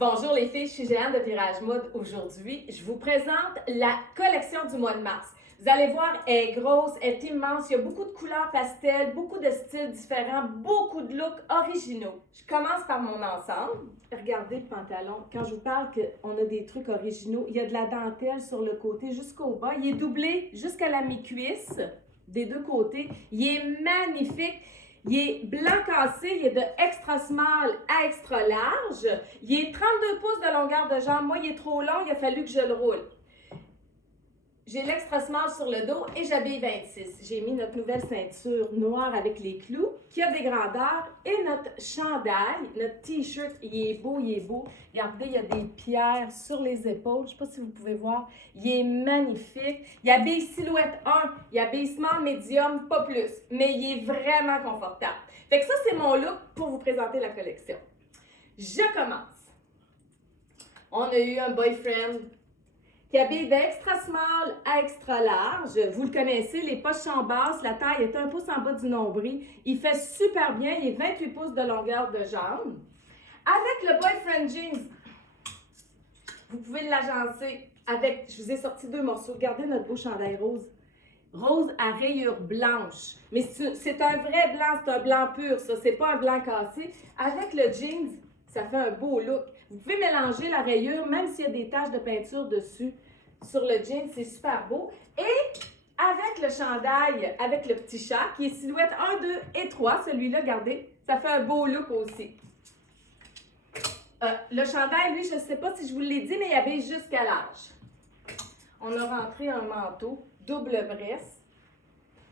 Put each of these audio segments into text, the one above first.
Bonjour les filles, je suis Jeanne de Virage Mode. Aujourd'hui, je vous présente la collection du mois de mars. Vous allez voir, elle est grosse, elle est immense, il y a beaucoup de couleurs pastel, beaucoup de styles différents, beaucoup de looks originaux. Je commence par mon ensemble. Regardez le pantalon. Quand je vous parle qu'on a des trucs originaux, il y a de la dentelle sur le côté jusqu'au bas. Il est doublé jusqu'à la mi-cuisse des deux côtés. Il est magnifique. Il est blanc cassé, il est de extra small à extra large. Il est 32 pouces de longueur de jambe. Moi, il est trop long, il a fallu que je le roule. J'ai l'extra small sur le dos et j'habille 26. J'ai mis notre nouvelle ceinture noire avec les clous qui a des grandeurs et notre chandail, notre t-shirt, il est beau, il est beau. Regardez, il y a des pierres sur les épaules. Je ne sais pas si vous pouvez voir. Il est magnifique. Il habille silhouette 1, il habille small, medium, pas plus. Mais il est vraiment confortable. Fait que ça, c'est mon look pour vous présenter la collection. Je commence. On a eu un boyfriend qui habille d'extra small à extra large. Vous le connaissez, les poches sont basses, la taille est 1 pouce en bas du nombril. Il fait super bien, il est 28 pouces de longueur de jambe. Avec le boyfriend jeans, vous pouvez l'agencer avec, je vous ai sorti 2 morceaux. Regardez notre beau chandail rose. Rose à rayures blanches. Mais c'est un vrai blanc, c'est un blanc pur, ça. C'est pas un blanc cassé. Avec le jeans, ça fait un beau look. Vous pouvez mélanger la rayure, même s'il y a des taches de peinture dessus. Sur le jean, c'est super beau. Et avec le chandail, avec le petit chat, qui est silhouette 1, 2 et 3, celui-là, regardez, ça fait un beau look aussi. Le chandail, lui, je ne sais pas si je vous l'ai dit, mais il habille jusqu'à l'âge. On a rentré un manteau, double bresse.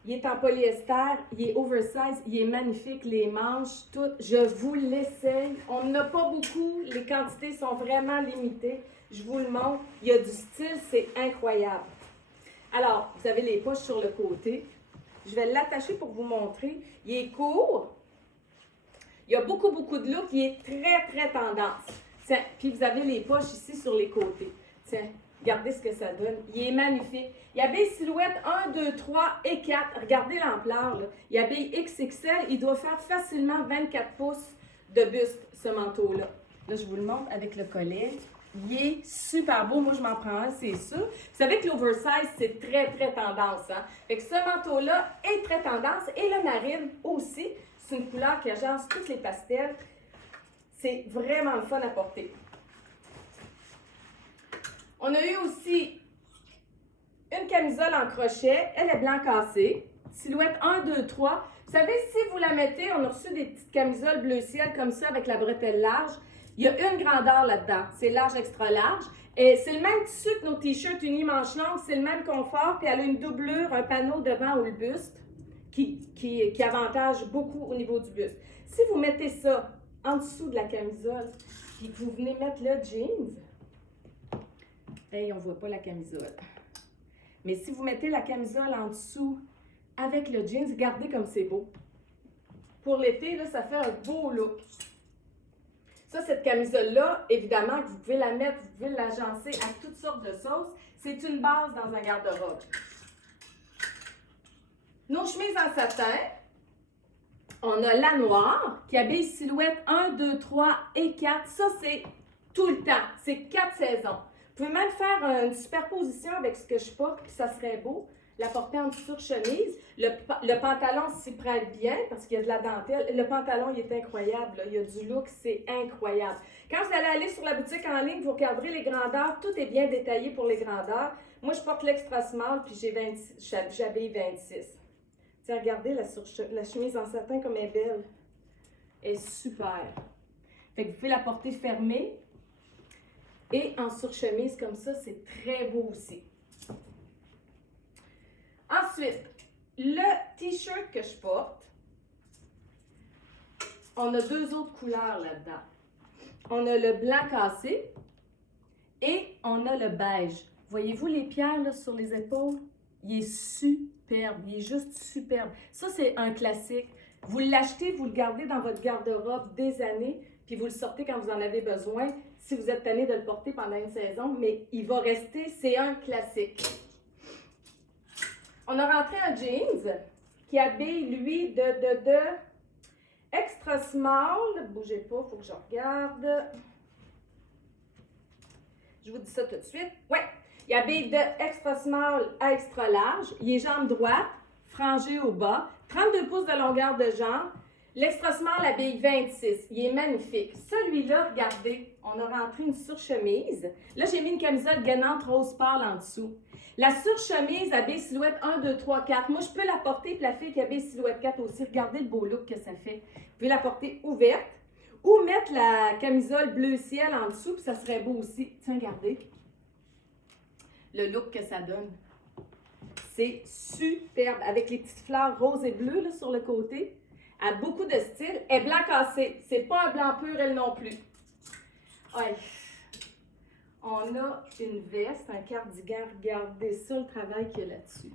Il est en polyester, il est oversize, il est magnifique, les manches, tout. Je vous l'essaye. On n'en a pas beaucoup, les quantités sont vraiment limitées. Je vous le montre. Il y a du style, c'est incroyable. Alors, vous avez les poches sur le côté. Je vais l'attacher pour vous montrer. Il est court. Il y a beaucoup de looks. Il est très tendance. Tiens, puis vous avez les poches ici sur les côtés. Tiens. Regardez ce que ça donne. Il est magnifique. Il habille silhouette 1, 2, 3 et 4. Regardez l'ampleur. Il habille XXL. Il doit faire facilement 24 pouces de buste, ce manteau-là. Là, je vous le montre avec le collet. Il est super beau. Moi, je m'en prends un, c'est sûr. Vous savez que l'oversize, c'est très tendance. Hein? Fait que ce manteau-là est très tendance. Et le marine aussi. C'est une couleur qui agence toutes les pastels. C'est vraiment le fun à porter. On a eu aussi une camisole en crochet. Elle est blanc cassé. Silhouette 1, 2, 3. Vous savez, si vous la mettez, on a reçu des petites camisoles bleu ciel comme ça avec la bretelle large. Il y a une grandeur là-dedans. C'est large, extra large. Et c'est le même tissu que nos t-shirts unis manches longues. C'est le même confort. Puis elle a une doublure, un panneau devant ou le buste qui avantage beaucoup au niveau du buste. Si vous mettez ça en dessous de la camisole et que vous venez mettre le jeans, hey, on ne voit pas la camisole. Mais si vous mettez la camisole en dessous avec le jeans, regardez comme c'est beau. Pour l'été, là, ça fait un beau look. Ça, cette camisole-là, évidemment, que vous pouvez la mettre, vous pouvez l'agencer à toutes sortes de sauces. C'est une base dans un garde-robe. Nos chemises en satin, on a la noire qui habille silhouette 1, 2, 3 et 4. Ça, c'est tout le temps. C'est 4 saisons. Vous pouvez même faire une superposition avec ce que je porte, puis ça serait beau. La porter en dessous de chemise. Le pantalon s'y prête bien parce qu'il y a de la dentelle. Le pantalon, il est incroyable. Là. Il y a du look, c'est incroyable. Quand vous allez aller sur la boutique en ligne, vous regarderez les grandeurs. Tout est bien détaillé pour les grandeurs. Moi, je porte l'extra small, puis j'habille 26. Tiens, regardez la chemise en satin comme elle est belle. Elle est super. Fait que vous pouvez la porter fermée. Et en surchemise comme ça, c'est très beau aussi. Ensuite, le t-shirt que je porte, on a 2 autres couleurs là-dedans. On a le blanc cassé et on a le beige. Voyez-vous les pierres là, sur les épaules? Il est superbe, il est juste superbe. Ça, c'est un classique. Vous l'achetez, vous le gardez dans votre garde-robe des années, puis vous le sortez quand vous en avez besoin, si vous êtes tanné de le porter pendant une saison, mais il va rester, c'est un classique. On a rentré un jeans qui habille, lui, de extra extra small. Bougez pas, il faut que je regarde. Je vous dis ça tout de suite. Ouais. Il habille de extra small à extra large. Il est jambe droite, frangé au bas, 32 pouces de longueur de jambe. L'extra small habille 26. Il est magnifique. Celui-là, regardez, on a rentré une surchemise. Là, j'ai mis une camisole gainante rose pâle en dessous. La surchemise habille silhouette 1, 2, 3, 4. Moi, je peux la porter, puis la fille qui habille silhouette 4 aussi. Regardez le beau look que ça fait. Vous pouvez la porter ouverte ou mettre la camisole bleu ciel en dessous, puis ça serait beau aussi. Tiens, regardez le look que ça donne. C'est superbe, avec les petites fleurs roses et bleues là, sur le côté. Elle a beaucoup de style. Elle est blanc cassé. C'est pas un blanc pur, elle non plus. Ouais. On a une veste, un cardigan. Regardez ça, le travail qu'il y a là-dessus.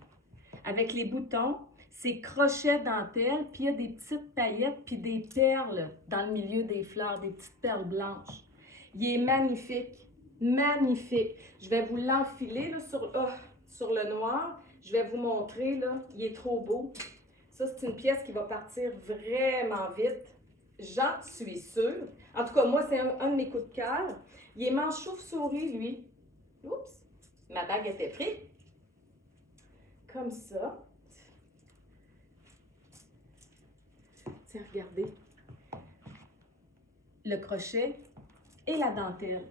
Avec les boutons, c'est crochet dentelle, puis il y a des petites paillettes, puis des perles dans le milieu des fleurs, des petites perles blanches. Il est magnifique. Magnifique. Je vais vous l'enfiler là, sur le noir. Je vais vous montrer, là. Il est trop beau. Ça, c'est une pièce qui va partir vraiment vite. J'en suis sûre. En tout cas, moi, c'est un de mes coups de cœur. Il est manche chauve-souris, lui. Oups! Ma bague était prise. Comme ça. Tiens, regardez. Le crochet et la dentelle.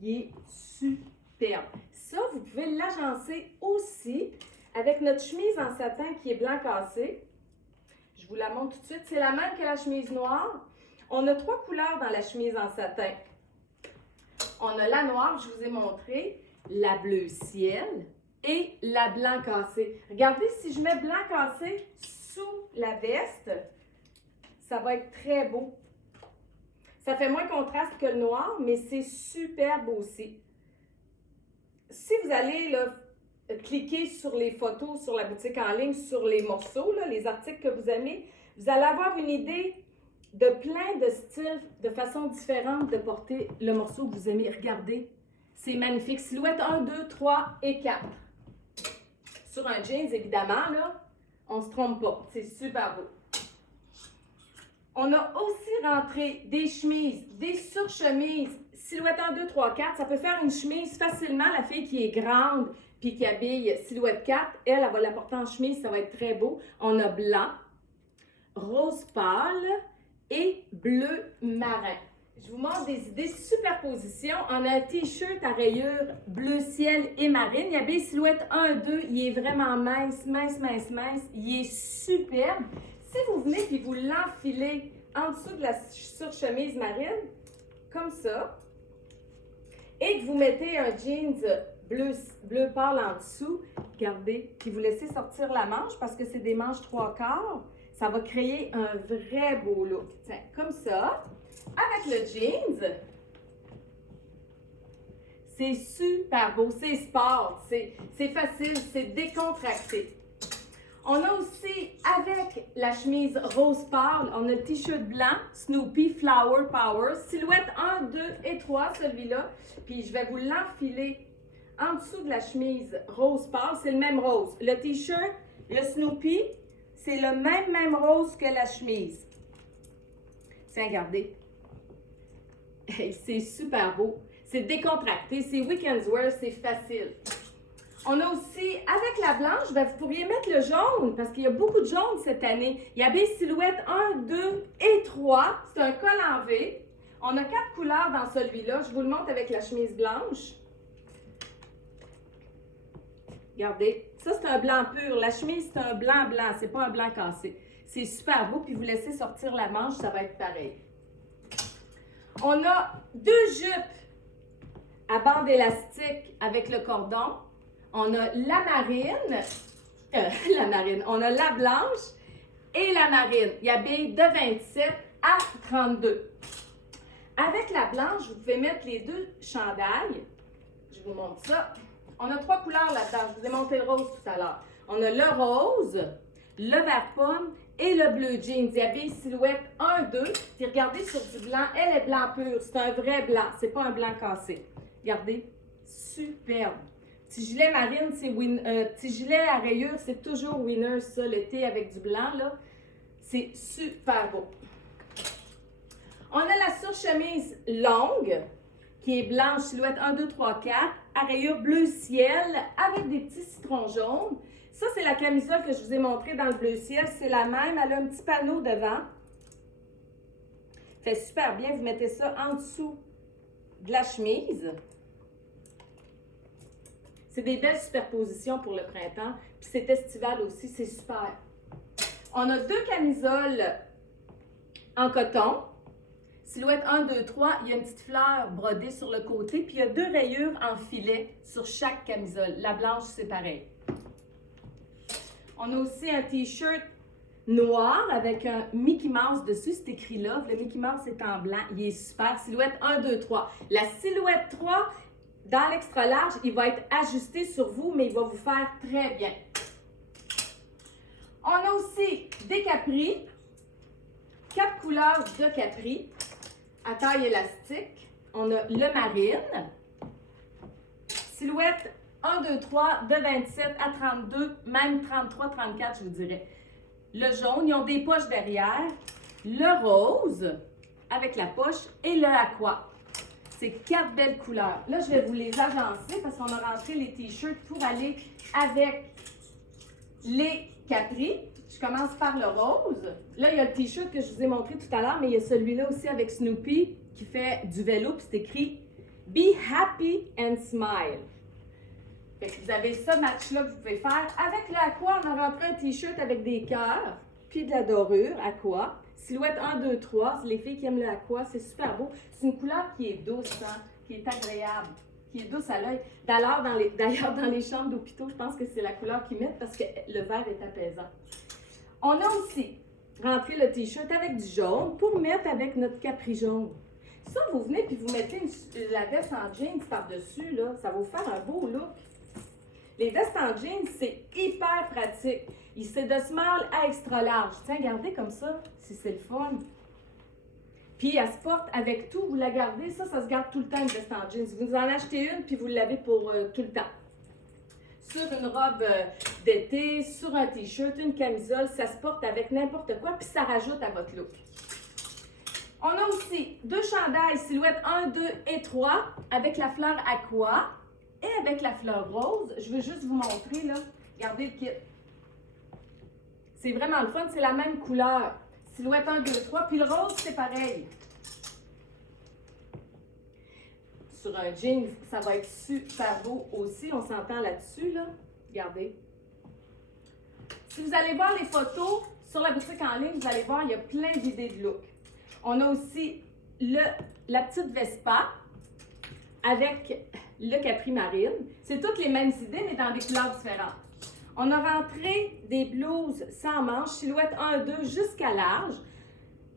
Il est superbe. Ça, vous pouvez l'agencer aussi avec notre chemise en satin qui est blanc cassé. Je vous la montre tout de suite. C'est la même que la chemise noire. On a 3 couleurs dans la chemise en satin. On a la noire, je vous ai montré, la bleu ciel et la blanc cassé. Regardez, si je mets blanc cassé sous la veste, ça va être très beau. Ça fait moins contraste que le noir, mais c'est superbe aussi. Si vous allez là, cliquer sur les photos sur la boutique en ligne, sur les morceaux, là, les articles que vous aimez, vous allez avoir une idée de plein de styles, de façons différentes de porter le morceau que vous aimez. Regardez, c'est magnifique. Silhouette 1, 2, 3 et 4. Sur un jeans, évidemment, là, on ne se trompe pas. C'est super beau. On a aussi rentré des chemises, des surchemises. Silhouette 1, 2, 3, 4. Ça peut faire une chemise facilement. La fille qui est grande puis qui habille silhouette 4, elle va la porter en chemise. Ça va être très beau. On a blanc, rose pâle et bleu marin. Je vous montre des idées de superposition. On a un t-shirt à rayures bleu ciel et marine. Il habille silhouette 1, 2. Il est vraiment mince, mince, mince, mince. Il est superbe. Si vous venez et vous l'enfilez en dessous de la surchemise marine, comme ça, et que vous mettez un jeans bleu pâle en dessous, regardez, puis vous laissez sortir la manche parce que c'est des manches 3/4, ça va créer un vrai beau look. Tiens, comme ça, avec le jeans, c'est super beau, c'est sport, c'est facile, c'est décontracté. On a aussi, avec la chemise rose pâle, on a le t-shirt blanc, Snoopy Flower Power, silhouette 1, 2 et 3, celui-là. Puis je vais vous l'enfiler en dessous de la chemise rose pâle, c'est le même rose. Le t-shirt, le Snoopy, c'est le même rose que la chemise. Tiens, regardez. C'est super beau. C'est décontracté, c'est weekend wear, c'est facile. On a aussi, avec la blanche, ben, vous pourriez mettre le jaune, parce qu'il y a beaucoup de jaune cette année. Il y a des silhouettes 1, 2 et 3. C'est un col en V. On a 4 couleurs dans celui-là. Je vous le montre avec la chemise blanche. Regardez, ça c'est un blanc pur. La chemise, c'est un blanc blanc, c'est pas un blanc cassé. C'est super beau, puis vous laissez sortir la manche, ça va être pareil. On a 2 jupes à bande élastique avec le cordon. On a la marine, on a la blanche et la marine. Il habille de 27 à 32. Avec la blanche, vous pouvez mettre les 2 chandails. Je vous montre ça. On a 3 couleurs là-dedans. Je vous ai montré le rose tout à l'heure. On a le rose, le vert pomme et le bleu jeans. Il habille silhouette 1, 2. Puis regardez sur du blanc. Elle est blanc pur. C'est un vrai blanc. C'est pas un blanc cassé. Regardez. Superbe. Petit gilet marine, c'est petit gilet à rayures, c'est toujours winner, ça, l'été avec du blanc, là. C'est super beau. On a la surchemise longue qui est blanche, silhouette 1, 2, 3, 4, à rayures bleu ciel avec des petits citrons jaunes. Ça, c'est la camisole que je vous ai montrée dans le bleu ciel. C'est la même. Elle a un petit panneau devant. Fait super bien. Vous mettez ça en dessous de la chemise. C'est des belles superpositions pour le printemps. Puis c'est estival aussi. C'est super. On a deux camisoles en coton. Silhouette 1, 2, 3, il y a une petite fleur brodée sur le côté, puis il y a deux rayures en filet sur chaque camisole. La blanche, c'est pareil. On a aussi un t-shirt noir avec un Mickey Mouse dessus, c'est écrit Love. Le Mickey Mouse est en blanc, il est super. Silhouette 1, 2, 3. La silhouette 3, dans l'extra large, il va être ajusté sur vous, mais il va vous faire très bien. On a aussi des capris, 4 couleurs de capris. À taille élastique, on a le marine, silhouette 1, 2, 3, de 27 à 32, même 33, 34, je vous dirais. Le jaune, ils ont des poches derrière, le rose avec la poche et le aqua. C'est 4 belles couleurs. Là, je vais vous les agencer parce qu'on a rentré les t-shirts pour aller avec les capris. Je commence par le rose. Là, il y a le t-shirt que je vous ai montré tout à l'heure, mais il y a celui-là aussi avec Snoopy qui fait du vélo, puis c'est écrit « Be happy and smile ». Fait que vous avez ce match-là que vous pouvez faire. Avec l'aqua, on a rentré un t-shirt avec des cœurs, puis de la dorure, aqua. Silhouette 1, 2, 3. Les filles qui aiment l'aqua, c'est super beau. C'est une couleur qui est douce, hein, qui est agréable, qui est douce à l'œil. D'ailleurs, dans les chambres d'hôpitaux, je pense que c'est la couleur qu'ils mettent parce que le vert est apaisant. On a aussi rentré le t-shirt avec du jaune pour mettre avec notre capri jaune. Ça, vous venez puis vous mettez la veste en jeans par-dessus, là, ça va vous faire un beau look. Les vestes en jeans, c'est hyper pratique. C'est de small à extra large. Tiens, regardez comme ça, si c'est le fun. Puis, elle se porte avec tout. Vous la gardez, ça se garde tout le temps, une veste en jeans. Vous en achetez une, puis vous l'avez pour tout le temps. Sur une robe d'été, sur un t-shirt, une camisole, ça se porte avec n'importe quoi, puis ça rajoute à votre look. On a aussi deux chandails, silhouette 1, 2 et 3, avec la fleur aqua et avec la fleur rose. Je veux juste vous montrer, là. Regardez le kit. C'est vraiment le fun, c'est la même couleur. Silhouette 1, 2, 3, puis le rose, c'est pareil. Sur un jean, ça va être super beau aussi. On s'entend là-dessus, là. Regardez. Si vous allez voir les photos sur la boutique en ligne, vous allez voir, il y a plein d'idées de look. On a aussi la petite Vespa avec le Capri Marine. C'est toutes les mêmes idées, mais dans des couleurs différentes. On a rentré des blouses sans manches, silhouette 1, 2 jusqu'à large.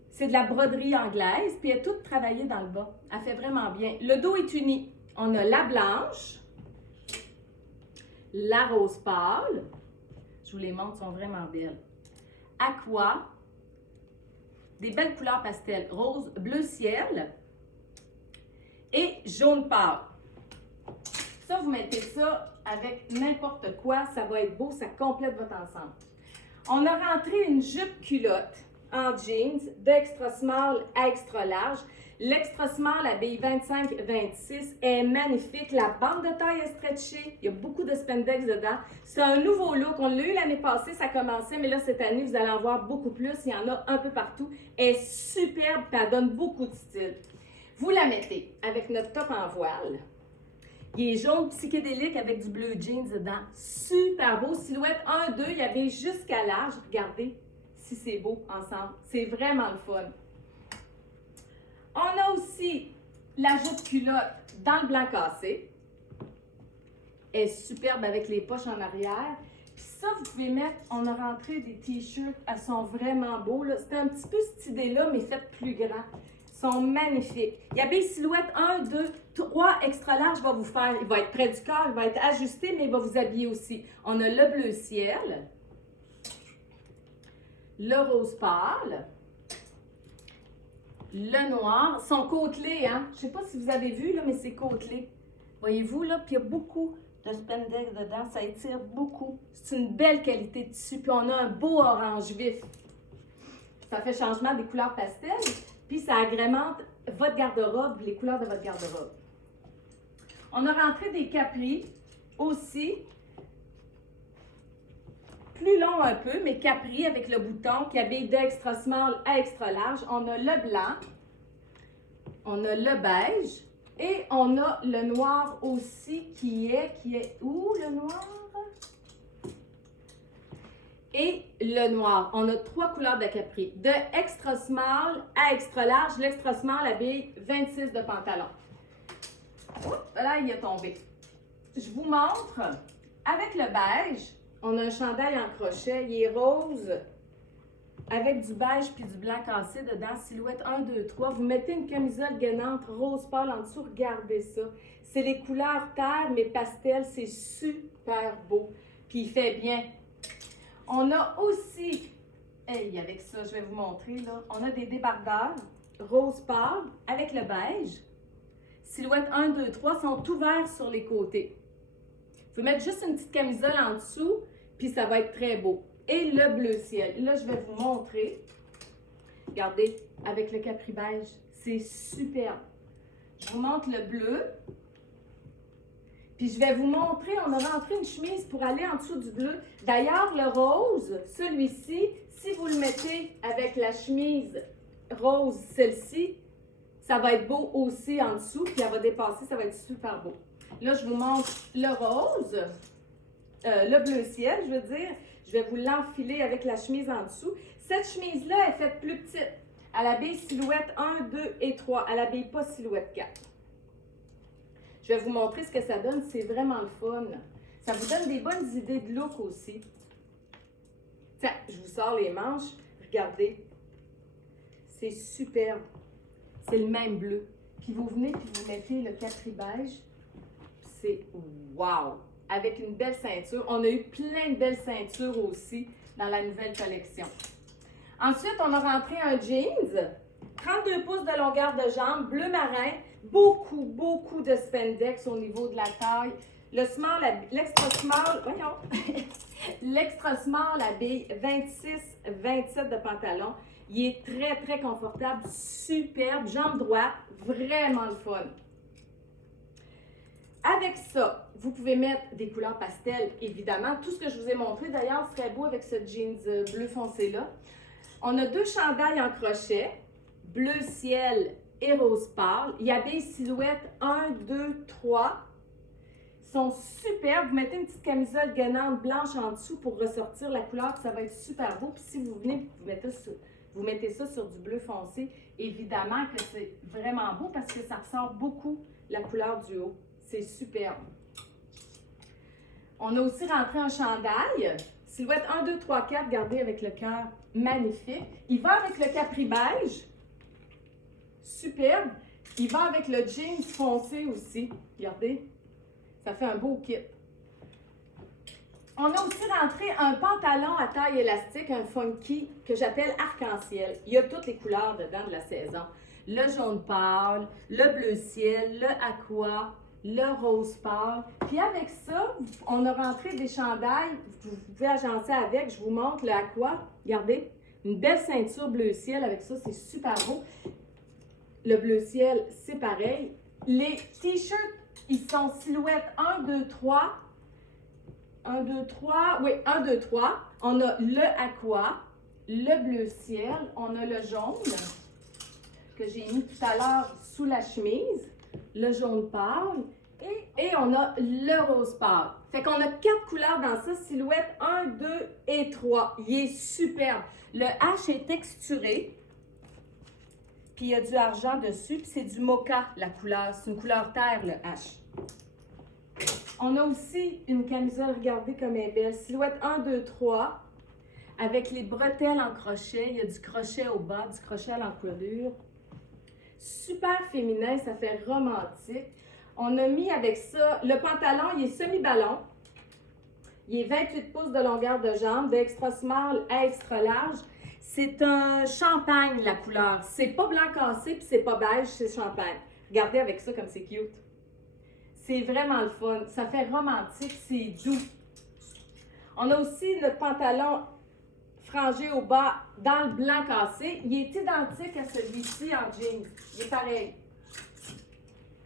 C'est de la broderie anglaise, puis elle est toute travaillée dans le bas. Elle fait vraiment bien. Le dos est uni. On a la blanche, la rose pâle. Je vous les montre, elles sont vraiment belles. Aqua, des belles couleurs pastel, rose, bleu ciel et jaune pâle. Ça, vous mettez ça avec n'importe quoi, ça va être beau, ça complète votre ensemble. On a rentré une jupe culotte en jeans d'extra small à extra large. L'extra small habille 25-26 est magnifique. La bande de taille est stretchée. Il y a beaucoup de spandex dedans. C'est un nouveau look. On l'a eu l'année passée, ça commençait, mais là, cette année, vous allez en voir beaucoup plus. Il y en a un peu partout. Elle est superbe, puis elle donne beaucoup de style. Vous la mettez avec notre top en voile. Il est jaune psychédélique avec du bleu jeans dedans. Super beau. Silhouette 1, 2, il y avait jusqu'à large. Regardez si c'est beau ensemble. C'est vraiment le fun. On a aussi la jupe culotte dans le blanc cassé. Elle est superbe avec les poches en arrière. Puis ça, vous pouvez mettre, on a rentré des t-shirts, elles sont vraiment beaux. C'était un petit peu cette idée-là, mais faite plus grand. Ils sont magnifiques. Il y a des silhouettes 1, 2, 3 extra large va vous faire. Il va être près du corps, il va être ajusté, mais il va vous habiller aussi. On a le bleu ciel, le rose pâle, le noir. Ils sont côtelés, hein? Je ne sais pas si vous avez vu, là, mais c'est côtelé. Voyez-vous, là? Puis il y a beaucoup de spandex dedans. Ça étire beaucoup. C'est une belle qualité de tissu. Puis on a un beau orange vif. Ça fait changement des couleurs pastel. Puis ça agrémente votre garde-robe, les couleurs de votre garde-robe. On a rentré des capris aussi. Plus long un peu, mais capri avec le bouton qui habille de extra small à extra large. On a le blanc, on a le beige et on a le noir aussi qui est où le noir? Et le noir. On a 3 couleurs de capri. De extra small à extra large. L'extra small habille 26 de pantalon. Oups, là, il est tombé. Je vous montre. Avec le beige, on a un chandail en crochet. Il est rose avec du beige puis du blanc cassé dedans. Silhouette 1, 2, 3. Vous mettez une camisole gainante rose pâle en dessous. Regardez ça. C'est les couleurs terre mais pastel. C'est super beau. Puis il fait bien. On a aussi, hey, avec ça, je vais vous montrer, là, on a des débardeurs rose pâle avec le beige. Silhouette 1, 2, 3 sont ouverts sur les côtés. Vous pouvez mettre juste une petite camisole en dessous, puis ça va être très beau. Et le bleu ciel. Là, je vais vous montrer. Regardez, avec le capri beige, c'est superbe. Je vous montre le bleu. Puis je vais vous montrer, on a rentré une chemise pour aller en dessous du bleu. D'ailleurs, le rose, celui-ci, si vous le mettez avec la chemise rose, celle-ci, ça va être beau aussi en dessous, puis elle va dépasser, ça va être super beau. Là, je vous montre le rose, le bleu ciel, je veux dire. Je vais vous l'enfiler avec la chemise en dessous. Cette chemise-là est faite plus petite. Elle habille silhouette 1, 2 et 3. Elle n'habille pas silhouette 4. Je vais vous montrer ce que ça donne. C'est vraiment le fun. Ça vous donne des bonnes idées de look aussi. Tiens, je vous sors les manches. Regardez. C'est superbe. C'est le même bleu. Puis vous venez puis vous mettez le capri beige. C'est wow! Avec une belle ceinture. On a eu plein de belles ceintures aussi dans la nouvelle collection. Ensuite, on a rentré un jeans. 32 pouces de longueur de jambe, bleu marin. Beaucoup de spandex au niveau de la taille. Le small, l'extra small, voyons, l'extra small habille 26, 27 de pantalon. Il est très confortable, superbe, jambe droite, vraiment le fun. Avec ça, vous pouvez mettre des couleurs pastel, évidemment. Tout ce que je vous ai montré, d'ailleurs, serait beau avec ce jeans bleu foncé-là. On a 2 chandails en crochet, bleu ciel et rose pâle. Il habille silhouette 1, 2, 3. Ils sont superbes. Vous mettez une petite camisole gainante blanche en dessous pour ressortir la couleur, ça va être super beau. Puis si vous venez, vous mettez ça sur du bleu foncé, évidemment que c'est vraiment beau parce que ça ressort beaucoup la couleur du haut. C'est superbe. On a aussi rentré un chandail. Silhouette 1, 2, 3, 4, regardez avec le cœur magnifique. Il va avec le capri beige. Superbe. Il va avec le jeans foncé aussi. Regardez. Ça fait un beau kit. On a aussi rentré un pantalon à taille élastique, un funky, que j'appelle arc-en-ciel. Il y a toutes les couleurs dedans de la saison. Le jaune pâle, le bleu ciel, le aqua, le rose pâle. Puis avec ça, on a rentré des chandails. Vous pouvez agencer avec. Je vous montre le aqua. Regardez. Une belle ceinture bleu ciel avec ça. C'est super beau. Le bleu ciel, c'est pareil. Les t-shirts, ils sont silhouette 1, 2, 3. 1, 2, 3. Oui, 1, 2, 3. On a le aqua, le bleu ciel. On a le jaune que j'ai mis tout à l'heure sous la chemise. Le jaune pâle. Et on a le rose pâle. Fait qu'on a 4 couleurs dans ça. Silhouette 1, 2 et 3. Il est superbe. Le H est texturé. Puis il y a du argent dessus, puis c'est du mocha, la couleur. C'est une couleur terre, le H. On a aussi une camisole, regardez comme elle est belle. Silhouette 1, 2, 3, avec les bretelles en crochet. Il y a du crochet au bas, du crochet à l'encolure. Super féminin, ça fait romantique. On a mis avec ça, le pantalon, il est semi-ballon. Il est 28 pouces de longueur de jambe, de extra small à extra large. C'est un champagne, la couleur. C'est pas blanc cassé, puis c'est pas beige, c'est champagne. Regardez avec ça comme c'est cute. C'est vraiment le fun. Ça fait romantique, c'est doux. On a aussi notre pantalon frangé au bas dans le blanc cassé. Il est identique à celui-ci en jeans. Il est pareil.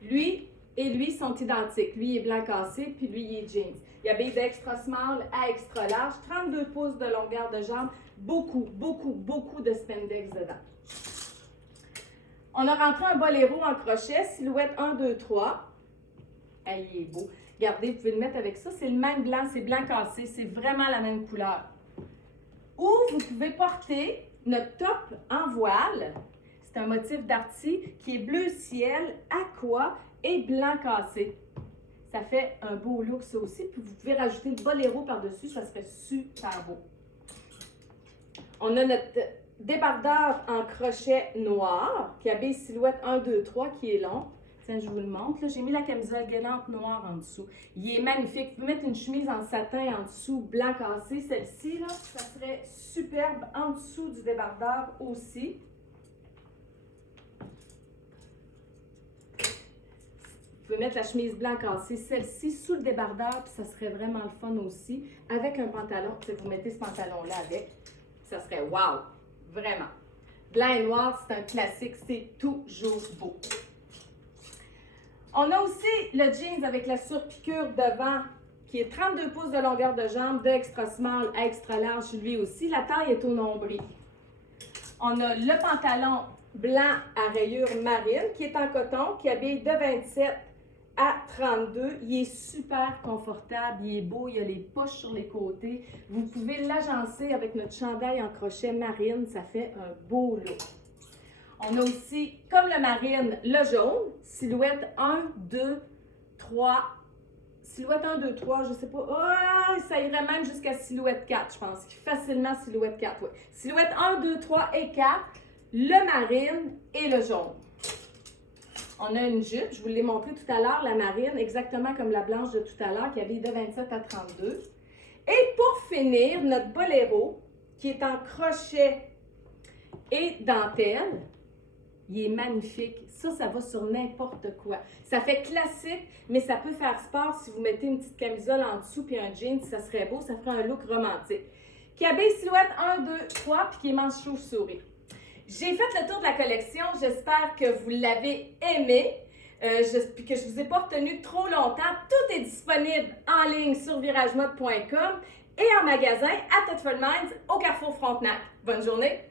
Lui, et lui sont identiques. Lui, il est blanc cassé, puis lui, il est jeans. Il habille d'extra small à extra large, 32 pouces de longueur de jambe, beaucoup, beaucoup, beaucoup de spandex dedans. On a rentré un boléro en crochet, silhouette 1, 2, 3. Ah, il est beau. Regardez, vous pouvez le mettre avec ça. C'est le même blanc, c'est blanc cassé. C'est vraiment la même couleur. Ou vous pouvez porter notre top en voile. C'est un motif d'arty qui est bleu ciel, aqua et blanc cassé. Ça fait un beau look, ça aussi. Puis vous pouvez rajouter le boléro par-dessus, ça serait super beau. On a notre débardeur en crochet noir qui habille silhouette 1, 2, 3 qui est long. Tiens, je vous le montre. J'ai mis la camisole gainante noire en dessous. Il est magnifique. Vous pouvez mettre une chemise en satin en dessous, blanc cassé. Celle-ci, là, ça serait superbe en dessous du débardeur aussi. Vous pouvez mettre la chemise blanc cassée, celle-ci, sous le débardeur, puis ça serait vraiment le fun aussi. Avec un pantalon, vous mettez ce pantalon-là avec, ça serait wow! Vraiment. Blanc et noir, c'est un classique, c'est toujours beau. On a aussi le jeans avec la surpiqûre devant, qui est 32 pouces de longueur de jambe, de extra small à extra large, lui aussi. La taille est au nombril. On a le pantalon blanc à rayures marine, qui est en coton, qui habille de 27 à 32. Il est super confortable, il est beau, il y a les poches sur les côtés. Vous pouvez l'agencer avec notre chandail en crochet marine, ça fait un beau look. On a aussi, comme le marine, le jaune, silhouette 1, 2, 3. Silhouette 1, 2, 3, je sais pas. Oh, ça irait même jusqu'à silhouette 4, je pense. Facilement silhouette 4, oui. Silhouette 1, 2, 3 et 4, le marine et le jaune. On a une jupe, je vous l'ai montré tout à l'heure, la marine, exactement comme la blanche de tout à l'heure, qui habille de 27 à 32. Et pour finir, notre boléro, qui est en crochet et dentelle. Il est magnifique. Ça va sur n'importe quoi. Ça fait classique, mais ça peut faire sport si vous mettez une petite camisole en dessous puis un jean, ça serait beau, ça ferait un look romantique. Qui habille silhouette 1, 2, 3 puis qui est manche chauve-souris. J'ai fait le tour de la collection. J'espère que vous l'avez aimé. Puis que je ne vous ai pas retenu trop longtemps. Tout est disponible en ligne sur viragemode.com et en magasin à Thoughtful Minds au Carrefour Frontenac. Bonne journée!